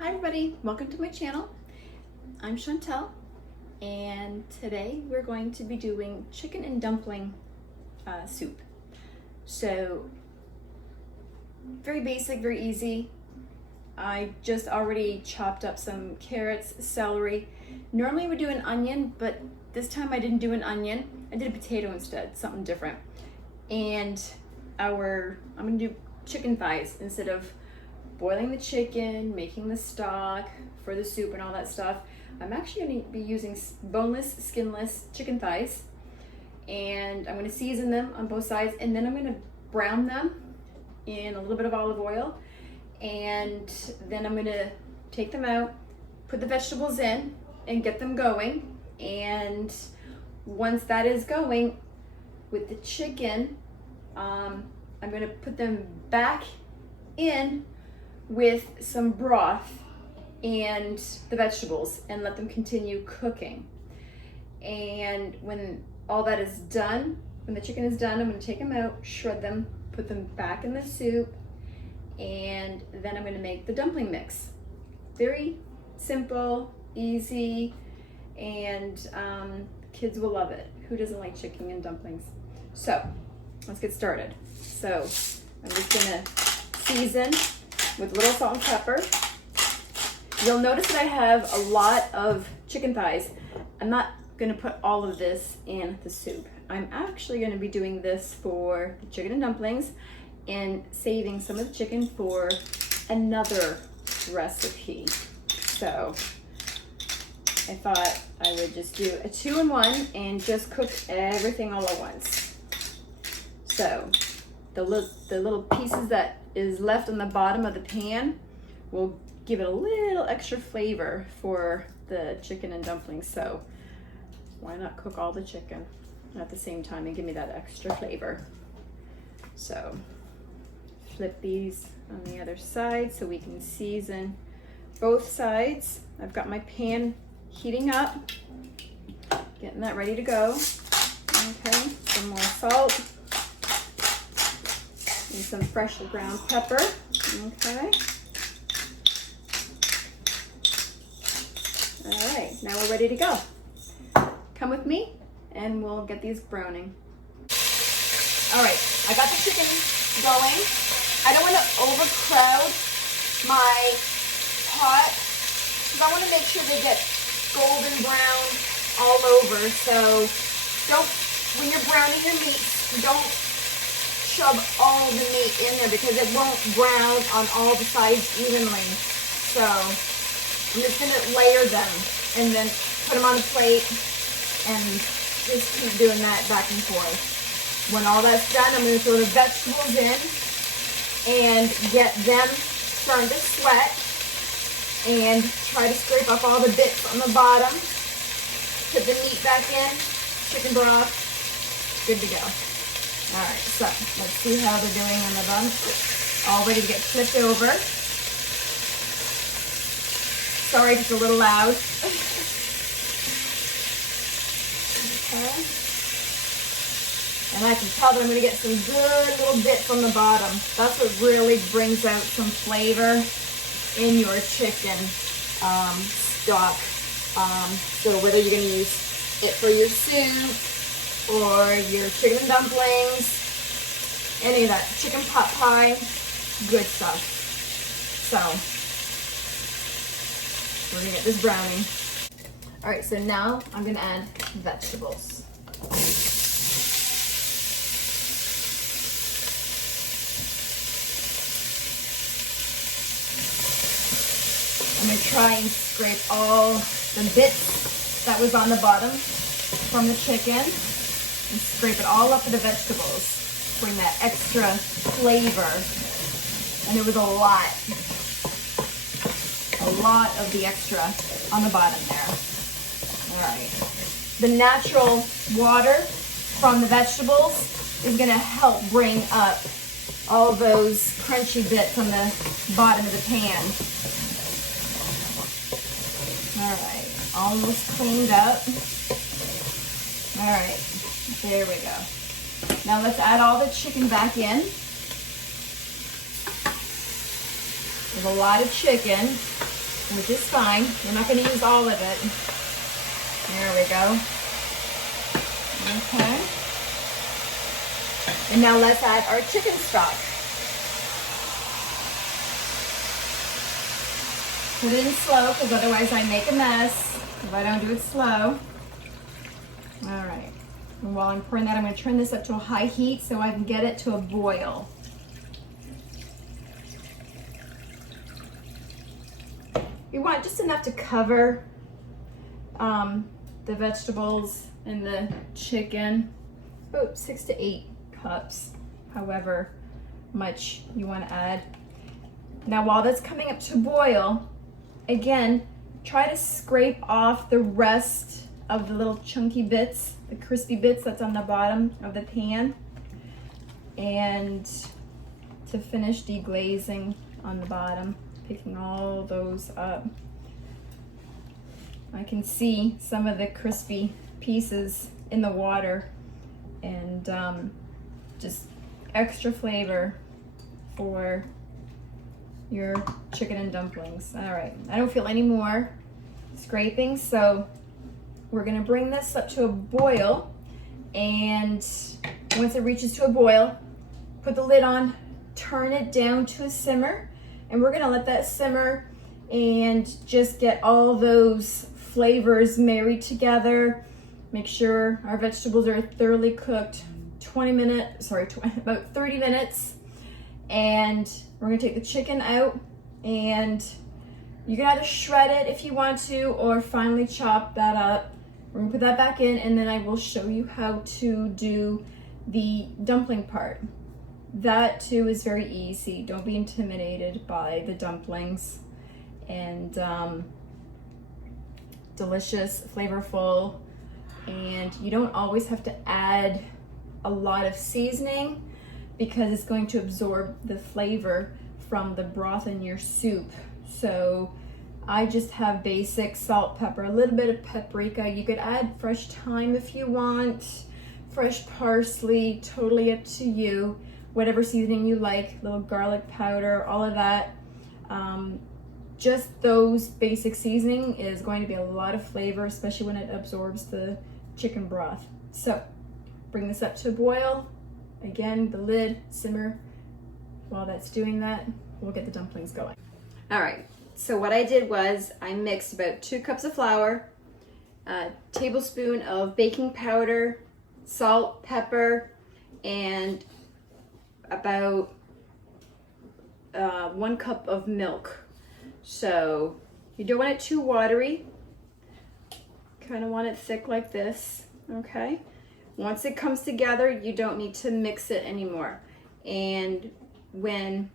Hi everybody, welcome to my channel. I'm Chantel, and today we're going to be doing chicken and dumpling soup. So very basic, very easy. I just already chopped up some carrots, celery. Normally I would do an onion, but this time I didn't do an onion. I did a potato instead, something different. And I'm gonna do chicken thighs instead of boiling the chicken, making the stock for the soup and all that stuff. I'm actually going to be using boneless, skinless chicken thighs, and I'm going to season them on both sides, and then I'm going to brown them in a little bit of olive oil, and then I'm going to take them out, put the vegetables in, and get them going. And once that is going with the chicken, I'm going to put them back in with some broth and the vegetables and let them continue cooking. And when all that is done, when the chicken is done, I'm going to take them out, shred them, put them back in the soup, and then I'm going to make the dumpling mix. Very simple, easy, and kids will love it. Who doesn't like chicken and dumplings? So let's get started. So I'm just going to season with a little salt and pepper. You'll notice that I have a lot of chicken thighs. I'm not going to put all of this in the soup. I'm actually going to be doing this for the chicken and dumplings and saving some of the chicken for another recipe. So I thought I would just do a 2-in-1 and just cook everything all at once. So the little pieces that is left on the bottom of the pan will give it a little extra flavor for the chicken and dumplings. So why not cook all the chicken at the same time and give me that extra flavor? So flip these on the other side so we can season both sides. I've got my pan heating up, getting that ready to go. Okay, some more salt and some freshly ground pepper. Okay. All right, now we're ready to go. Come with me and we'll get these browning. All right, I got the chicken going. I don't want to overcrowd my pot because I want to make sure they get golden brown all over. So when you're browning your meat, don't shove all the meat in there because it won't brown on all the sides evenly. So I'm just going to layer them and then put them on a plate and just keep doing that back and forth. When all that's done, I'm going to throw the vegetables in and get them starting to sweat and try to scrape off all the bits on the bottom. Put the meat back in, chicken broth, good to go. All right, so let's see how they're doing on the bottom. All ready to get flipped over. Sorry, just a little loud. Okay. And I can tell that I'm going to get some good little bits on the bottom. That's what really brings out some flavor in your chicken stock. So whether you're going to use it for your soup, or your chicken and dumplings, any of that, chicken pot pie, good stuff. So we're gonna get this browning. All right, so now I'm gonna add vegetables. I'm gonna try and scrape all the bits that was on the bottom from the chicken and scrape it all up with the vegetables. Bring that extra flavor. And there was a lot of the extra on the bottom there. All right. The natural water from the vegetables is going to help bring up all those crunchy bits on the bottom of the pan. All right. Almost cleaned up. All right. There we go. Now let's add all the chicken back in. There's a lot of chicken. which is fine. We're not going to use all of it. There we go. Okay. And now let's add our chicken stock. Put it in slow, because otherwise I make a mess if I don't do it slow. All right. And while I'm pouring that, I'm going to turn this up to a high heat so I can get it to a boil. You want just enough to cover the vegetables and the chicken. About 6 to 8 cups, however much you want to add. Now while that's coming up to boil, again, try to scrape off the rest of the little chunky bits, the crispy bits that's on the bottom of the pan, and to finish deglazing on the bottom, picking all those up. I can see some of the crispy pieces in the water, and just extra flavor for your chicken and dumplings. All right, I don't feel any more scraping, so we're gonna bring this up to a boil, and once it reaches to a boil, put the lid on, turn it down to a simmer, and we're gonna let that simmer and just get all those flavors married together. Make sure our vegetables are thoroughly cooked. About 30 minutes. And we're gonna take the chicken out, and you can either shred it if you want to, or finely chop that up. We're gonna put that back in, and then I will show you how to do the dumpling part. That too is very easy. Don't be intimidated by the dumplings. And delicious, flavorful, and you don't always have to add a lot of seasoning, because it's going to absorb the flavor from the broth in your soup. So I just have basic salt, pepper, a little bit of paprika. You could add fresh thyme if you want, fresh parsley, totally up to you. Whatever seasoning you like, little garlic powder, all of that. Just those basic seasoning is going to be a lot of flavor, especially when it absorbs the chicken broth. So bring this up to a boil. Again, the lid, simmer. While that's doing that, we'll get the dumplings going. All right, so what I did was I mixed about 2 cups of flour, a tablespoon of baking powder, salt, pepper, and about 1 cup of milk. So you don't want it too watery. Kind of want it thick like this, okay? Once it comes together, you don't need to mix it anymore. And when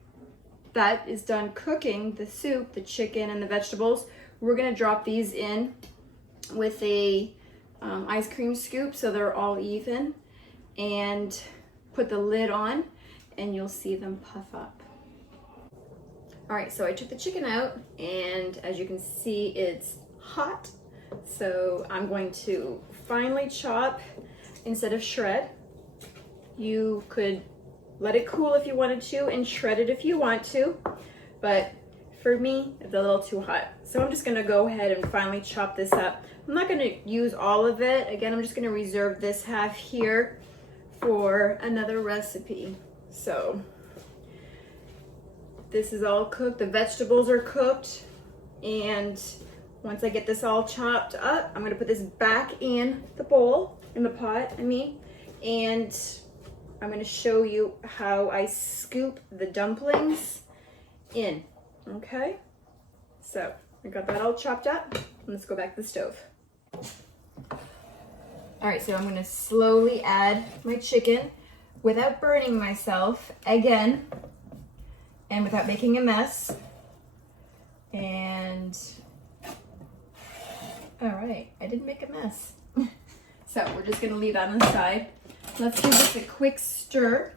that is done cooking, the soup, the chicken, and the vegetables, we're gonna drop these in with a ice cream scoop so they're all even, and put the lid on, and you'll see them puff up. All right, so I took the chicken out, and as you can see, it's hot. So I'm going to finely chop instead of shred. You could let it cool if you wanted to, and shred it if you want to, but for me, it's a little too hot. So I'm just gonna go ahead and finely chop this up. I'm not gonna use all of it. Again, I'm just gonna reserve this half here for another recipe. So this is all cooked, the vegetables are cooked, and once I get this all chopped up, I'm gonna put this back in the bowl, in the pot, and I'm gonna show you how I scoop the dumplings in, okay? So I got that all chopped up. Let's go back to the stove. All right, so I'm gonna slowly add my chicken without burning myself, again, and without making a mess. And all right, I didn't make a mess. So we're just gonna leave that on the side. Let's give this a quick stir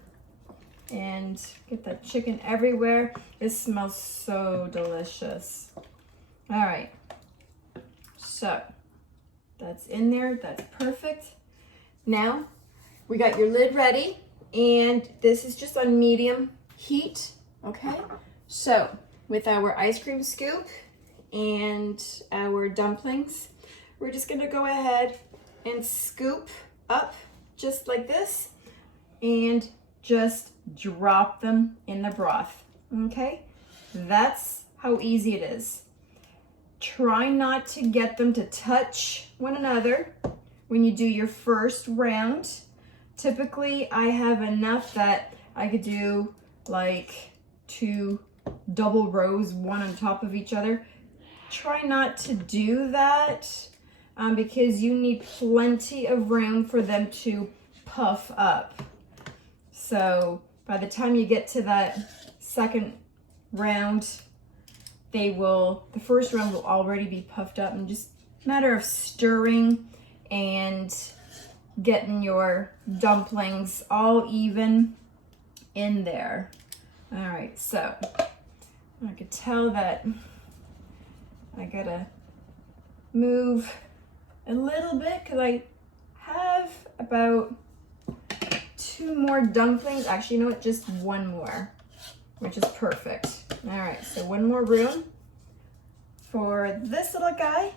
and get that chicken everywhere. It smells so delicious. All right, so that's in there, that's perfect. Now we got your lid ready, and this is just on medium heat, okay? So with our ice cream scoop and our dumplings. We're just gonna go ahead and scoop up just like this and just drop them in the broth, okay? That's how easy it is. Try not to get them to touch one another when you do your first round. Typically, I have enough that I could do like 2 double rows, one on top of each other. Try not to do that because you need plenty of room for them to puff up. So by the time you get to that second round, the first round will already be puffed up, and just a matter of stirring and getting your dumplings all even in there. All right, so I could tell that I gotta move a little bit because I have about 2 more dumplings. Actually, you know what, just 1 more, which is perfect. All right, so 1 more room for this little guy.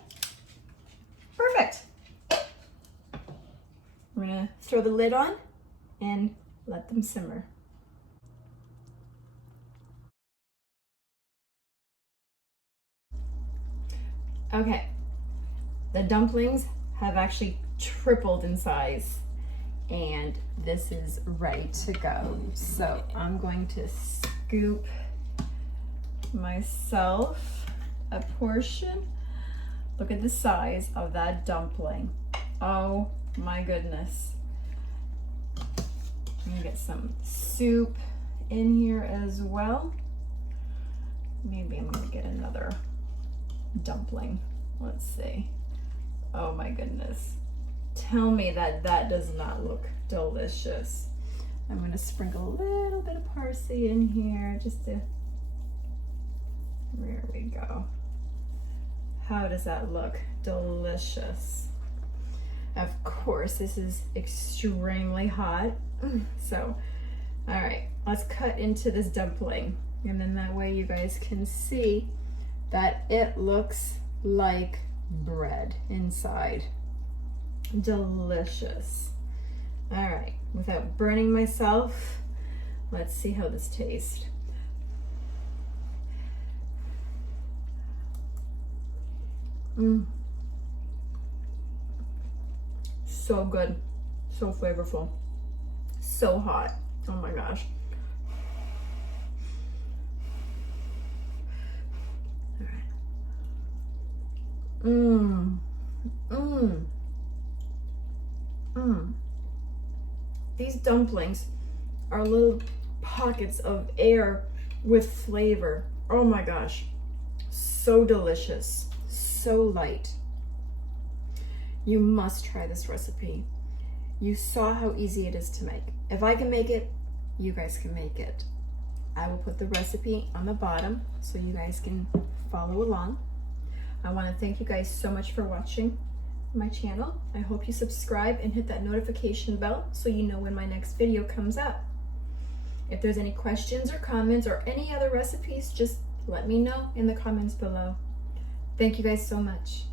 Perfect. We're gonna throw the lid on and let them simmer. Okay, the dumplings have actually tripled in size, and this is ready to go. So I'm going to scoop myself a portion. Look at the size of that dumpling. Oh my goodness. I'm gonna get some soup in here as well. Maybe I'm gonna get another dumpling. Let's see. Oh my goodness. Tell me that that does not look delicious. I'm gonna sprinkle a little bit of parsley in here just to, there we go. How does that look? Delicious. Of course, this is extremely hot. So, all right, let's cut into this dumpling. And then that way you guys can see that it looks like bread inside. Delicious. All right, without burning myself, let's see how this tastes. So good, so flavorful, so hot. Oh my gosh. These dumplings are little pockets of air with flavor. Oh my gosh, so delicious, so light. You must try this recipe. You saw how easy it is to make. If I can make it, you guys can make it. I will put the recipe on the bottom so you guys can follow along. I want to thank you guys so much for watching my channel. I hope you subscribe and hit that notification bell so you know when my next video comes out. If there's any questions or comments or any other recipes, just let me know in the comments below. Thank you guys so much.